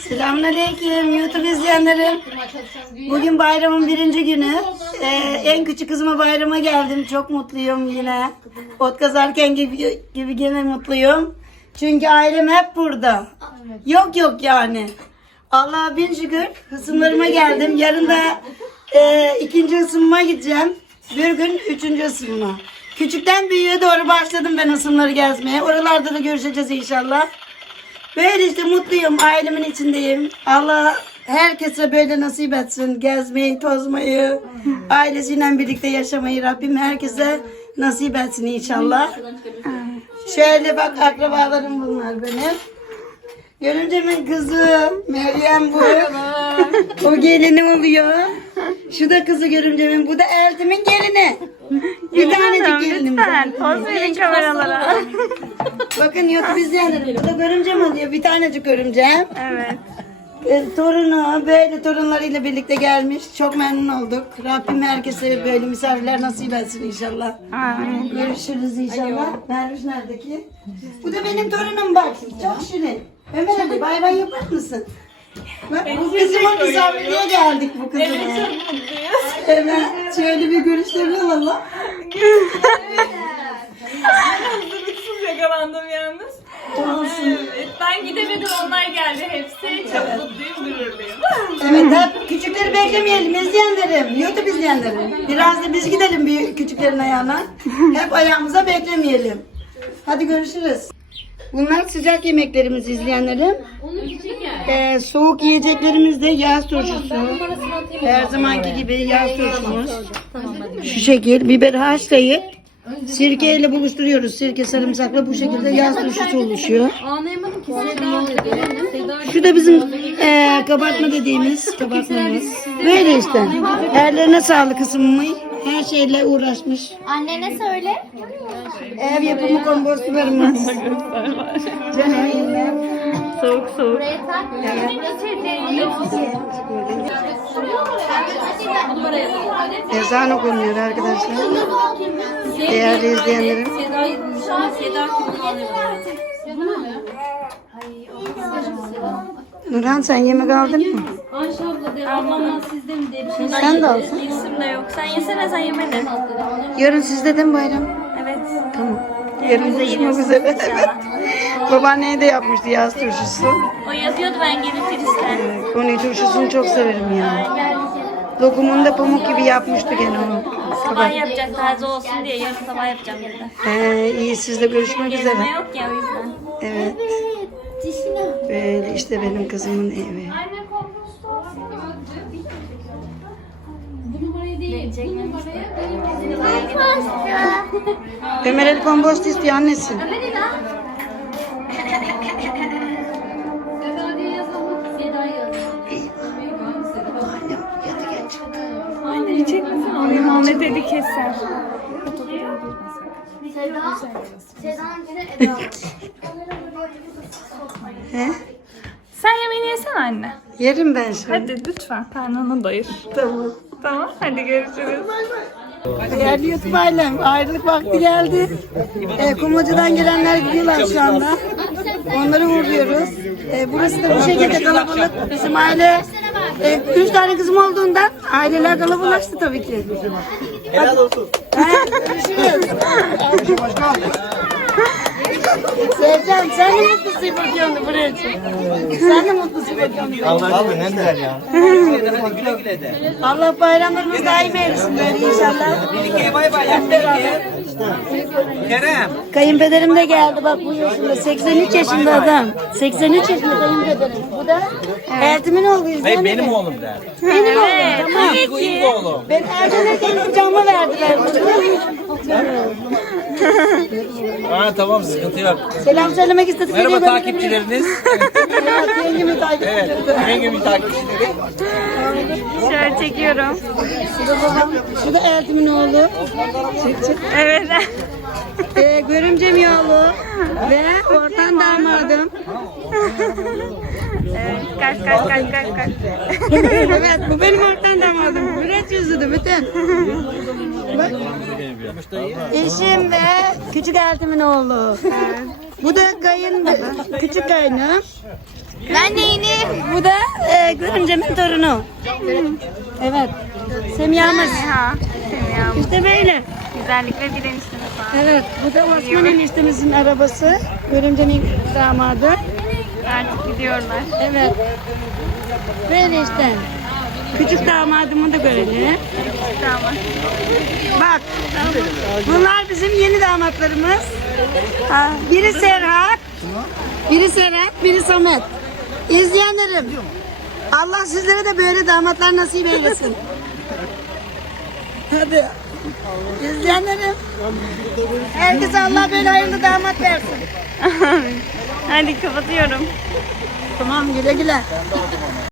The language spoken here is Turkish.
Selamünaleyküm YouTube izleyenlerim. Bugün bayramın birinci günü. Ee, en küçük kızıma bayrama geldim. Çok mutluyum yine. Ot kazarken gibi, gibi gene mutluyum. Çünkü ailem hep burada. Yok yok yani. Allah'a bin şükür ısınlarıma geldim. Yarın da e, ikinci ısınma gideceğim. Bir gün üçüncü ısınma. Küçükten büyüğe doğru başladım ben ısınları gezmeye. Oralarda da görüşeceğiz inşallah. Böyle işte mutluyum. Ailemin içindeyim. Allah herkese böyle nasip etsin. Gezmeyi, tozmayı, ailesiyle birlikte yaşamayı Rabbim herkese nasip etsin inşallah. Şöyle bak akrabalarım bunlar benim. Görümcemin kızı Meryem bu. O gelini oluyor. Şu da kızı görümcemin. Bu da Eltim'in gelini. Bir tanecik gelinim. Lütfen poz verin kameralara. Bakın YouTube izleyenlerim. Bu da görümcem oluyor. Bir tanecik görümcem. Evet. E, torunu böyle torunlarıyla birlikte gelmiş. Çok memnun olduk. Rabbim herkese böyle misafirler nasip etsin inşallah. Amin. Görüşürüz inşallah. Merviş nerede ki? Bu da benim torunum bak. Çok şirin. Ömer Ali bay bay yapar mısın? Bak bu bizim o misafirliğe geldik bu kızımla. Evet. Şöyle bir görüşlerini alalım. Hazırlıksız yakalandım yalnız. Evet, ben gidemedim onlar geldi hepsi. Çok mutluyum, gururluyum. Evet hep küçükleri beklemeyelim izleyenlerim, YouTube izleyenlerim. Biraz da biz gidelim bir küçüklerin ayağına. Hep ayağımıza beklemeyelim. Hadi görüşürüz. Bunlar sıcak yemeklerimiz izleyenlerim. Ee, soğuk yiyeceklerimiz de yağ turşusu. Her zamanki gibi yağ turşumuz. Şu şekil biber haşlayıp sirkeyle buluşturuyoruz. Sirke sarımsakla bu şekilde yağ turşusu oluşuyor. Anlayamadım ki Şu da bizim eee kabartma dediğimiz kabartmamız. Böyle işte. Ellerine sağlık kısmımı. Her şeyle uğraşmış. Annene söyle. Ev yapımı kompostlarımız. Canım Soğuk soğuk. Ezan okunuyor arkadaşlar. Değerli izleyenlerim. Nurhan sen yemek aldın mı? Ayşe abla de ablamla sizde mi diye bir şey. Sen de alsın. İsim de yok. Sen yesene sen yemedin. Yarın sizde de mi bayram? Evet. Tamam. Yarın buluşmak üzere. Evet. Babaanneye de yapmıştı yaz turşusu. O yazıyordu ben gelip Filis'ten. Konuyu turşusunu çok severim ya. Lokumunu da pamuk gibi yapmıştı gene o. Sabah yapacak taze olsun diye yarın sabah yapacağım dedi. Ee, iyi sizle görüşmek üzere. Gezme yok ya o yüzden. Evet. Böyle işte benim kızımın evi. Numarayı değil. Bu numaraya Ömer Ali kompost istiyor annesi. Seda diye yazalım. Seda yazalım. Annem yadı geç. Anne çekmesin onu. Muhammed keser. Seda. Seda'nın içine Eda. He? Sen yemeğini yesene anne. Yerim ben şimdi. Hadi lütfen karnını doyur. Tamam. Tamam hadi görüşürüz. Değerli YouTube ailem ayrılık vakti geldi. Ee, Kumluca'dan gelenler gidiyorlar şu anda. Onları uğurluyoruz. Ee, burası da bu şekilde kalabalık. Bizim aile e, üç tane kızım olduğundan aileler kalabalıklaştı tabii ki. Helal olsun. görüşürüz. Sevcan sen de mutlusun bakıyorsun buraya. Sen de mutlusun bakıyorsun. Abi ne der ya? Allah bayramlarımız daim eylesin böyle inşallah. bay bay yap Kerem. Kayınpederim de geldi bak bu yaşında 83 yaşında adam. 83 yaşında kayınpederim. Bu da Eltim'in oğlu Hayır benim mi? oğlum der. Benim oğlum tamam. İlk oğlum. Ben evlenirken kucağıma verdiler bunu. Ha tamam sıkıntı yok. Selam söylemek istedik. Merhaba takipçileriniz. Evet yengemi takip Evet. ediyordu. Yengemi takipçileri. Şöyle çekiyorum. Şu da babam. Şu da Eltim'in oğlu. Çık çık. Evet. Ee, görümcem yağlı ve ortan damadım. evet. Kaç kaç kaç kaç kaç. evet bu benim ortan damadım. Müret yüzlüdü bütün. Bak. Eşim ve küçük eltimin oğlu. Bu da kayın, küçük kayınım. Ben neyini? Bu da e, görümcemin torunu. Evet. Semiha'mız. Ha, Semiha. İşte böyle. Güzellik ve birinci sınıfa. Evet. Bu da Osman eniştemizin arabası. Görümcemin damadı. Artık gidiyorlar. Evet. Böyle işte. Küçük damadımı da görelim. Tamam. Bak. Bunlar bizim yeni damatlarımız. Ha, Biri Serhat. Biri Serhat, biri Samet. İzleyenlerim. Allah sizlere de böyle damatlar nasip eylesin. Hadi. İzleyenlerim. Herkese Allah böyle hayırlı damat versin. Hadi kapatıyorum. Tamam güle güle.